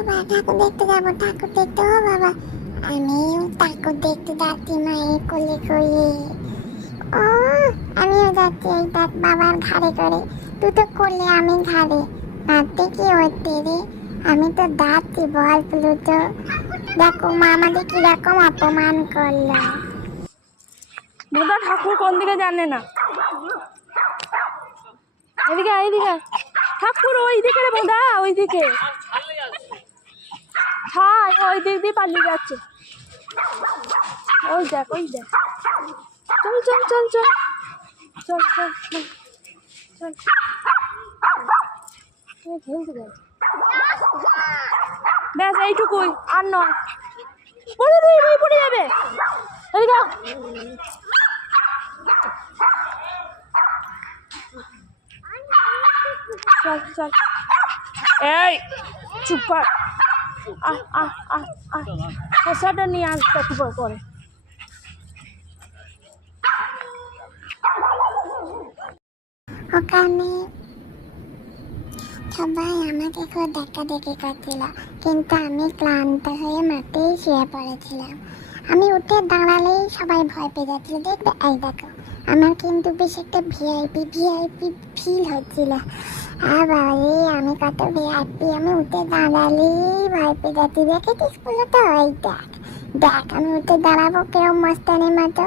বাবা ঠাকুর দেখতে যাব ঠাকুর দেখতে ও বাবা। আমিও ঠাকুর দেখতে যাচ্ছি মায়ের কোলে করে। ও, আমিও যাচ্ছি এই দেখ বাবার ঘাড়ে করে। তুই তো করলে আমি ঘাড়ে। নাচতে কি হচ্ছে রে? আমি তো যাচ্ছি বল প্লুতো দেখো, মা আমাদের কীরকম অপমান করল। বোধা ঠাকুর কোন দিকে জানে না? এদিকে এদিকে ঠাকুর ওই দিকে রে বোধা ওই দিকে। হ্যাঁ ওই দিক দিয়ে পালিয়ে যাচ্ছে। ওই দেখ ওই দেখ। চল চল চল চল। চল চল চল। খেলতে যাচ্ছে ব্যাস, এইটুকুই, আর নয়। পড়ে যাবে ভাই পড়ে যাবে। আও। চল চল। এই, চুপ আহ আহ আহ আহ। নিয়ে আসতে পরে। ওখানে সবাই আমাকে খুব দেখা দেখি করছিল, কিন্তু আমি ক্লান্ত হয়ে মাঠেই শুয়ে পড়েছিলাম। আমি উঠে দাঁড়ালেই সবাই ভয় পেয়ে যাচ্ছিল, দেখবে, এই দেখো, আমার কিন্তু বেশ একটা ভিআইপি ভিআইপি ফিল হচ্ছিল। আর বাবারে আমি কত ভিআইপি আমি উঠে দাঁড়ালেই ভয় পেয়ে যাচ্ছি। দেখেছিস বলো তো? ওই দেখ দেখ, আমি উঠে দাঁড়াবো কেউ মস্তানের মতো।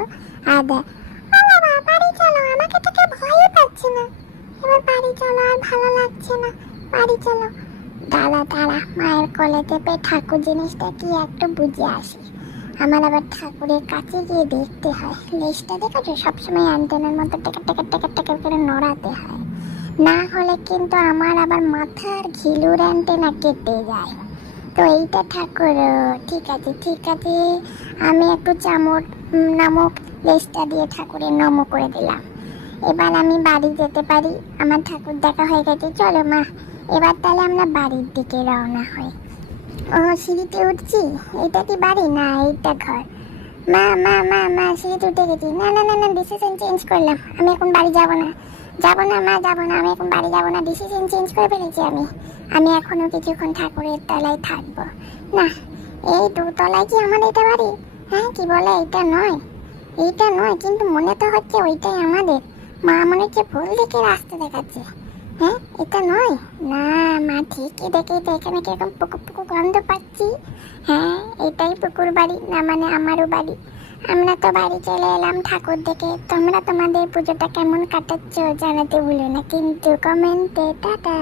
আর দেখ বাড়ি আমাকে না। বাড়ি আর ভালো লাগছে না। বাড়ি চলো। দাদা দাঁড়া মায়ের কোলে চেপে ঠাকুর জিনিসটা কি একটু বুঝে আসি আমার আবার ঠাকুরের কাছে গিয়ে দেখতে হয়। লেজটা দেখেছ? সবসময় অ্যান্টেনার মতো টেকা টেকা টেকা টেকা করে নড়াতে হয়। না হলে কিন্তু আমার আবার মাথার ঘিলুর অ্যান্টেনা কেটে যায়। তো এইটা ঠাকুর, ঠিক আছে ঠিক আছে। আমি একটু চামড় নামক লেজটা দিয়ে ঠাকুরের নম করে দিলাম। এবার আমি বাড়ি যেতে পারি। আমার ঠাকুর দেখা হয়ে গেছে। চলো মা, এবার তাহলে আমরা বাড়ির দিকে রওনা হই। ও, সিঁড়িতে উঠছি। এটা কি বাড়ি? না, এইটা ঘর। মা মা মা মা, সিঁড়িতে উঠে গেছি। না না না না ডিসিশন চেঞ্জ করলাম। আমি এখন বাড়ি যাব না। যাব না, মা, যাব না। আমি এখন বাড়ি যাব না। ডিসিশন চেঞ্জ করে ফেলেছি আমি। আমি এখনও কিছুক্ষণ ঠাকুরের তলায় থাকব। না, এই দোতলায় কি আমাদের এটা বাড়ি? হ্যাঁ কি বলে? এটা নয়। এইটা নয়, কিন্তু মনে তো হচ্ছে ওইটাই আমাদের। মা মনে হচ্ছে ভুল দিকে রাস্তা দেখাচ্ছে। এটা নয়। না, মা, ঠিকই দেখে তো এখানে কীরকম পুকুর পুকুর গন্ধ পাচ্ছি। হ্যাঁ এটাই পুকুর বাড়ি, না মানে আমারও বাড়ি। আমরা তো বাড়ি চলে এলাম ঠাকুর দেখে। তোমরা তোমাদের পুজোটা কেমন কাটাচ্ছ জানাতে ভুলো না। কিন্তু কমেন্টে টাটা।